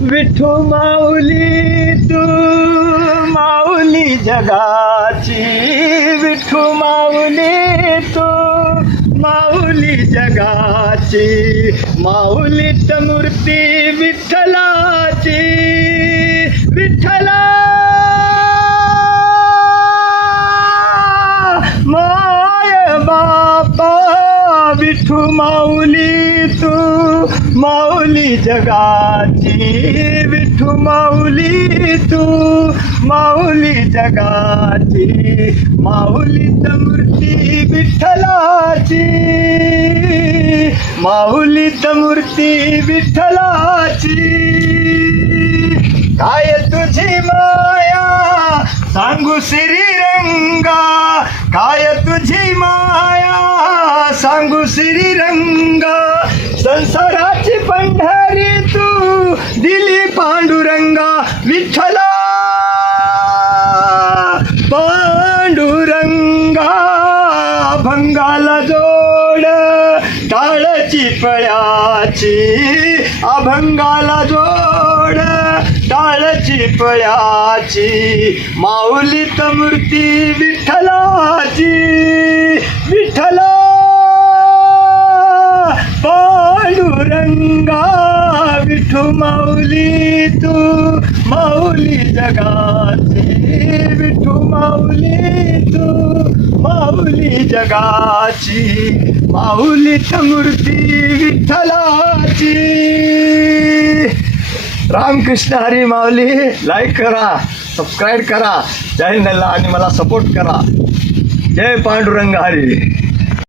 विठू माऊली तू माऊली जगाची, विठू माऊली तू माऊली जगाची, माऊलीत मूर्ती विठ्ठलाची, विठ्ठला माय बापा, विठू माऊली तू माऊली जगाची, विठू माऊली तू माऊली जगाची, माऊलीत मूर्ती विठ्ठलाची, माऊलीत मूर्ती विठ्ठलाची. काय तुझी माया सांगू श्रीरंगा, काय तुझी माया सांगू श्रीरंगा, संसाराची पंढरी तू दिली पांडुरंगा, विठ्ठला पांडुरंगा. अभंगाला जोड टाळची पळ्याची, अभंगाला जोड टाळची पळ्याची, माऊलीत मूर्ती विठ्ठलाची, विठ्ठला पांडुरंगा. विठू माऊली तू माऊली जगाची, विठू माऊली तू माऊली जगाची, माऊलीत मूर्ती विठ्ठलाची. रामकृष्ण हरी माऊली. लाईक करा, सबस्क्राईब करा चॅनलला आणि मला सपोर्ट करा. जय पांडुरंग हरी.